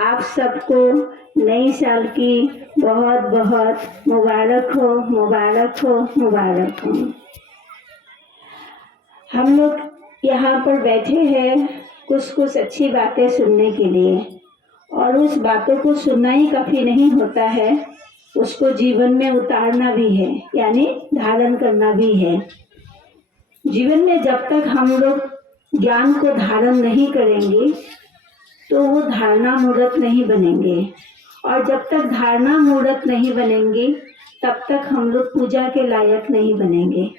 आप सबको नई साल की बहुत बहुत मुबारक हो, मुबारक हो, मुबारक हो। हम लोग यहाँ पर बैठे हैं कुछ अच्छी बातें सुनने के लिए, और उस बातों को सुनना ही काफी नहीं होता है, उसको जीवन में उतारना भी है, यानी धारण करना भी है। जीवन में जब तक हम लोग ज्ञान को धारण नहीं करेंगे तो वो धारणा मूर्त नहीं बनेंगे, और जब तक धारणा मूर्त नहीं बनेंगे तब तक हम लोग पूजा के लायक नहीं बनेंगे।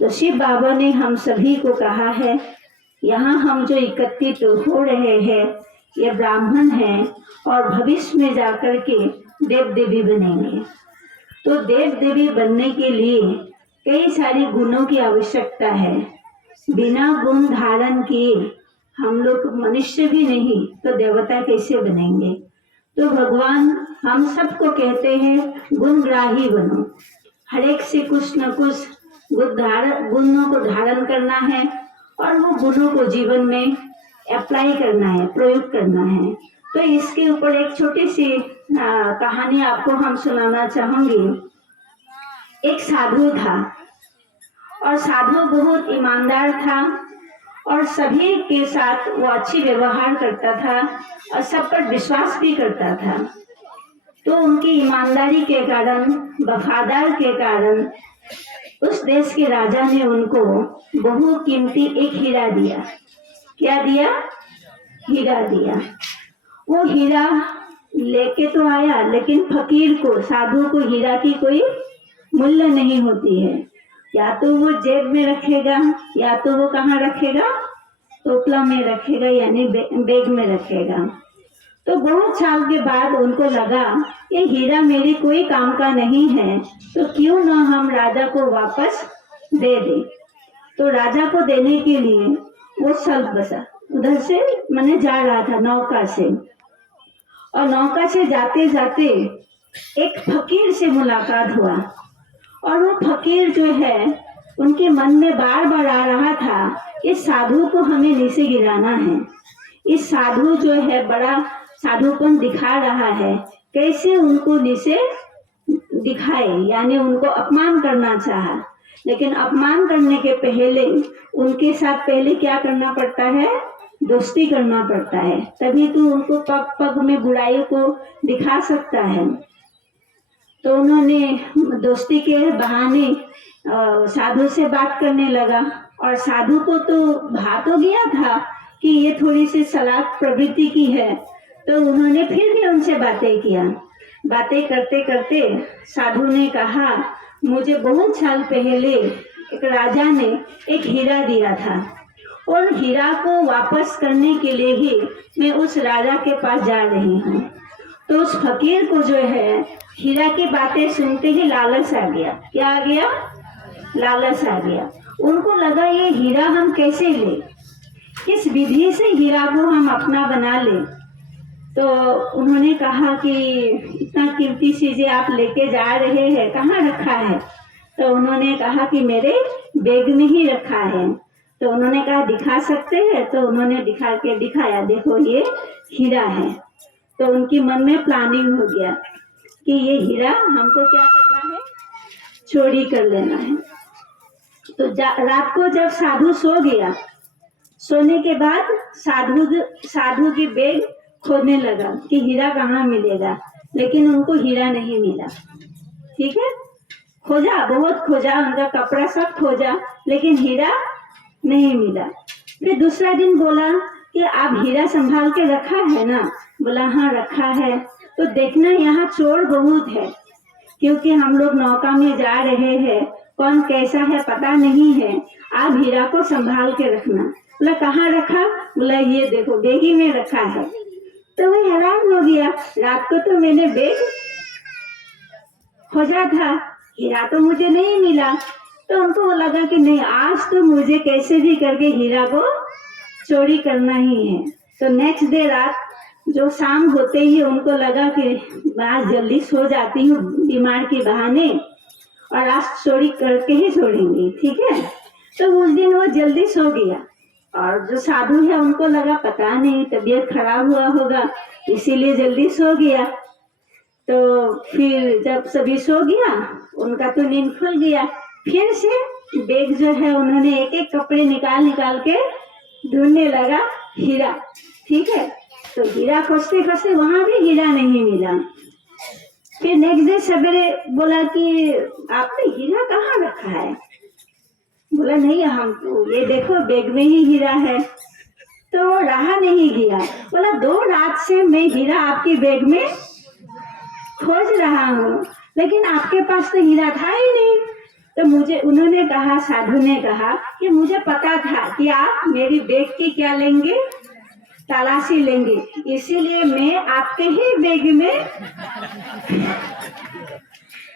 तो शिव बाबा ने हम सभी को कहा है, यहाँ हम जो एकत्रित हो रहे हैं ये ब्राह्मण हैं और भविष्य में जाकर के देव देवी बनेंगे। तो देव देवी बनने के लिए कई सारी गुणों की आवश्यकता है। बिना गुण धारण किए हम लोग मनुष्य भी नहीं तो देवता कैसे बनेंगे। तो भगवान हम सबको कहते हैं गुणग्राही बनो, हर एक से कुछ न कुछ गुणों को धारण करना है और वो गुणों को जीवन में अप्लाई करना है, प्रयोग करना है। तो इसके ऊपर एक छोटी सी कहानी आपको हम सुनाना चाहूंगी। एक साधु था और साधु बहुत ईमानदार था और सभी के साथ वो अच्छी व्यवहार करता था और सब पर विश्वास भी करता था। तो उनकी ईमानदारी के कारण, वफादार के कारण उस देश के राजा ने उनको बहुकीमती एक हीरा दिया। क्या दिया? हीरा दिया। वो हीरा लेके तो आया, लेकिन फकीर को, साधु को हीरा की कोई मूल्य नहीं होती है। या तो वो जेब में रखेगा या तो वो कहाँ रखेगा? टोपला में रखेगा, यानी बैग में रखेगा। तो बहुत साल के बाद उनको लगा ये हीरा मेरी कोई काम का नहीं है, तो क्यों ना हम राजा को वापस दे दें। तो राजा को देने के लिए वो चल बसा, उधर से मैंने जा रहा था नौका से, और नौका से जाते जाते एक फकीर से मुलाकात हुआ। और वो फकीर जो है उनके मन में बार बार आ रहा था, इस साधु को हमें नीचे गिराना है। इस साधु जो है बड़ा साधुपन दिखा रहा है, कैसे उनको नीचे दिखाए, यानी उनको अपमान करना चाहा। लेकिन अपमान करने के पहले उनके साथ पहले क्या करना पड़ता है? दोस्ती करना पड़ता है, तभी तो उनको पग पग में बुराई को दिखा सकता है। तो उन्होंने दोस्ती के बहाने साधु से बात करने लगा, और साधु को तो भा तो गया था कि ये थोड़ी सी सलाख प्रवृत्ति की है। तो उन्होंने फिर भी उनसे बातें किया। बातें करते करते साधु ने कहा, मुझे बहुत साल पहले एक राजा ने एक हीरा दिया था, और हीरा को वापस करने के लिए ही मैं उस राजा के पास जा रही हूँ। तो उस फकीर को जो है हीरा की बातें सुनते ही लालच आ गया। क्या आ गया? लालच आ गया। उनको लगा ये हीरा हम कैसे ले, किस विधि से हीरा को हम अपना बना ले। तो उन्होंने कहा कि इतना कीमती चीजें आप लेके जा रहे हैं, कहाँ रखा है? तो उन्होंने कहा कि मेरे बैग में ही रखा है। तो उन्होंने कहा दिखा सकते हैं? तो उन्होंने दिखाया, देखो ये हीरा है। तो उनकी मन में प्लानिंग हो गया कि ये हीरा हमको क्या करना है? चोरी कर लेना है। तो रात को जब साधु सो गया, सोने के बाद साधु की बैग खोदने लगा कि हीरा कहाँ मिलेगा, लेकिन उनको हीरा नहीं मिला। ठीक है, खोजा, बहुत खोजा, उनका कपड़ा सब खोजा, लेकिन हीरा नहीं मिला। फिर दूसरा दिन बोला कि आप हीरा संभाल के रखा है ना? बोला हाँ रखा है। तो देखना यहाँ चोर बहुत है, क्योंकि हम लोग नौका में जा रहे हैं, कौन कैसा है पता नहीं है, आप हीरा को संभाल के रखना। बोला कहाँ रखा? बोला ये देखो बैग में रखा है। तो वो हैरान हो गया, रात को तो मैंने बैग खोजा था, हीरा तो मुझे नहीं मिला। तो उनको लगा कि नहीं, आज तो मुझे कैसे भी करके हीरा को चोरी करना ही है। तो नेक्स्ट डे रात जो शाम होते ही उनको लगा कि आज जल्दी सो जाती हूँ बीमार के बहाने, और आज चोरी करके ही छोड़ेंगे। ठीक है, तो उस दिन वो जल्दी सो गया। और जो साधु है उनको लगा पता नहीं तबीयत खराब हुआ होगा, इसीलिए जल्दी सो गया। तो फिर जब सभी सो गया, उनका तो नींद खुल गया। फिर से बैग जो है उन्होंने एक एक कपड़े निकाल निकाल के ढूंढने लगा हीरा। ठीक है, तो हीरा खोजते खोजते वहां भी हीरा नहीं मिला। फिर नेक्स्ट डे सवेरे बोला कि आपने हीरा कहाँ रखा है? बोला नहीं, हम तो ये देखो बैग में ही हीरा है। तो रहा नहीं हीरा। बोला 2 रात से मैं हीरा आपके बैग में खोज रहा हूँ, लेकिन आपके पास तो हीरा था ही नहीं। तो मुझे उन्होंने कहा, साधु ने कहा कि मुझे पता था कि आप मेरी बैग की क्या लेंगे, तलाशी लेंगे, इसीलिए मैं आपके ही बैग में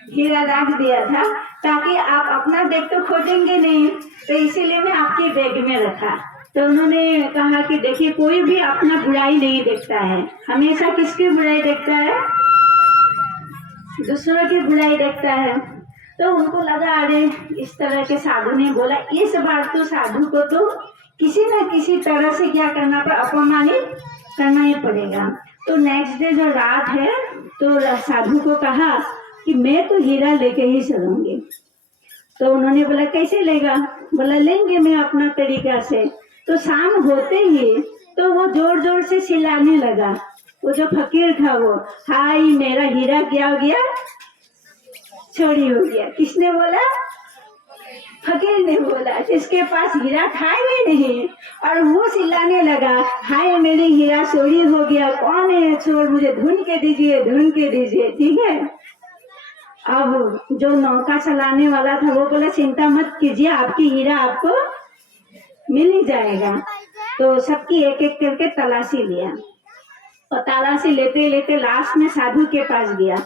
हीरा रख दिया था, ताकि आप अपना बैग तो खोजेंगे नहीं, तो इसीलिए मैं आपके बैग में रखा। तो उन्होंने कहा कि देखिए, कोई भी अपना बुराई नहीं देखता है, हमेशा किसकी बुराई देखता है? दूसरों की बुराई देखता है। तो उनको लगा अरे इस तरह के साधु ने बोला, इस बार तो साधु को तो किसी न किसी तरह से क्या करना पड़ा, अपमानित करना ही पड़ेगा। तो नेक्स्ट डे जो रात है, तो साधु को कहा कि मैं तो हीरा लेके ही चलूंगी। तो उन्होंने बोला कैसे लेगा? बोला लेंगे मैं अपना तरीका से। तो शाम होते ही तो वो जोर जोर से चिल्लाने लगा। वो जो फकीर था वो, हाय मेरा हीरा क्या हो गया, चोरी हो गया। किसने बोला? फकीर ने बोला, जिसके पास हीरा था ही नहीं, और वो चिल्लाने लगा, हाय मेरी हीरा चोरी हो गया, कौन है चोर, मुझे ढूंढ के दीजिए, ढूंढ के दीजिए। ठीक है, अब जो नौका चलाने वाला था वो बोला चिंता मत कीजिए, आपकी हीरा आपको मिल ही जाएगा। तो सबकी एक एक करके तलाशी लिया, और तलाशी लेते लेते लास्ट में साधु के पास गया।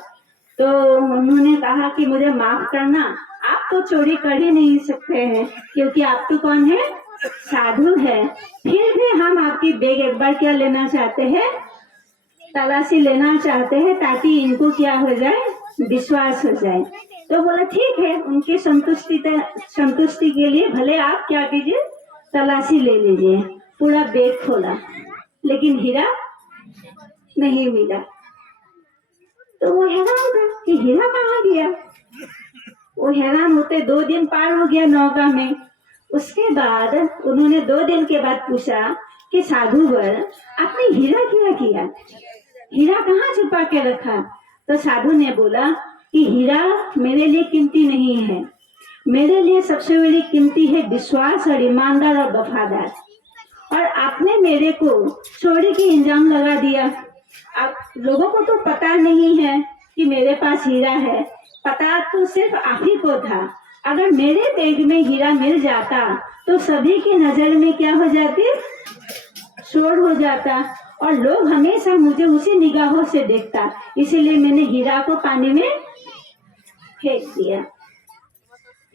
तो उन्होंने कहा कि मुझे माफ करना, आप तो चोरी कर ही नहीं सकते हैं, क्योंकि आप तो कौन है, साधु है। फिर भी हम आपकी बैग एक बार क्या लेना चाहते हैं, तलाशी लेना चाहते हैं, ताकि इनको क्या हो जाए, विश्वास हो जाए। तो बोला ठीक है, उनकी संतुष्टि के लिए भले आप क्या कीजिए, तलाशी ले लीजिए। पूरा बैग खोला, लेकिन हीरा नहीं मिला। तो वो हैरान था कि हीरा कहाँ गया। वो हैरान होते 2 दिन पार हो गया नौका में। उसके बाद उन्होंने 2 दिन के बाद पूछा कि साधुवर, आपने हीरा क्या किया, हीरा कहाँ छुपा के रखा? तो साधु ने बोला कि हीरा मेरे लिए कीमती नहीं है, मेरे लिए सबसे बड़ी कीमती है विश्वास और ईमानदार और वफादार। और आपने मेरे को चोरी की इल्जाम लगा दिया। अब लोगों को तो पता नहीं है कि मेरे पास हीरा है, पता तो सिर्फ आप ही को था। अगर मेरे बैग में हीरा मिल जाता तो सभी की नजर में क्या हो जाती, शोर हो जाता, और लोग हमेशा मुझे उसी निगाहों से देखता, इसीलिए मैंने हीरा को पानी में फेंक दिया।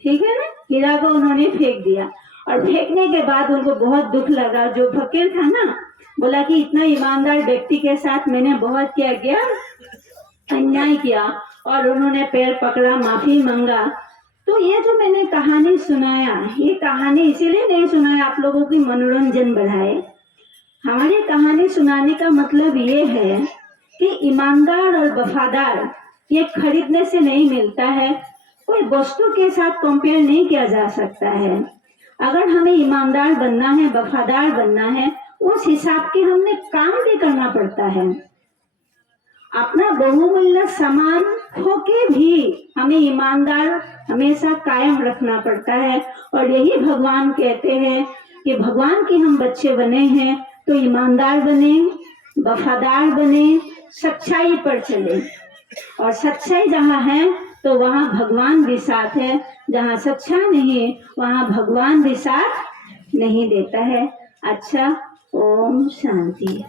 ठीक है ना, हीरा को उन्होंने फेंक दिया। और फेंकने के बाद उनको बहुत दुख लगा। जो फकीर था ना, बोला कि इतना ईमानदार व्यक्ति के साथ मैंने बहुत क्या किया, अन्याय किया, और उन्होंने पैर पकड़ा, माफी मांगा। तो ये जो मैंने कहानी सुनाया, ये कहानी इसीलिए नहीं सुनाया आप लोगों की मनोरंजन बढ़ाए। हमारी कहानी सुनाने का मतलब ये है कि ईमानदार और वफादार ये खरीदने से नहीं मिलता है, कोई वस्तु के साथ कंपेयर नहीं किया जा सकता है। अगर हमें ईमानदार बनना है, वफादार बनना है, उस हिसाब के हमने काम भी करना पड़ता है। अपना बहुमूल्य सामान होके भी हमें ईमानदार हमेशा कायम रखना पड़ता है। और यही भगवान कहते हैं कि भगवान के हम बच्चे बने हैं तो ईमानदार बने, वफादार बने, सच्चाई पर चले। और सच्चाई जहाँ है तो वहाँ भगवान भी साथ है, जहाँ सच्चा नहीं वहाँ भगवान भी साथ नहीं देता है। अच्छा, ओम शांति।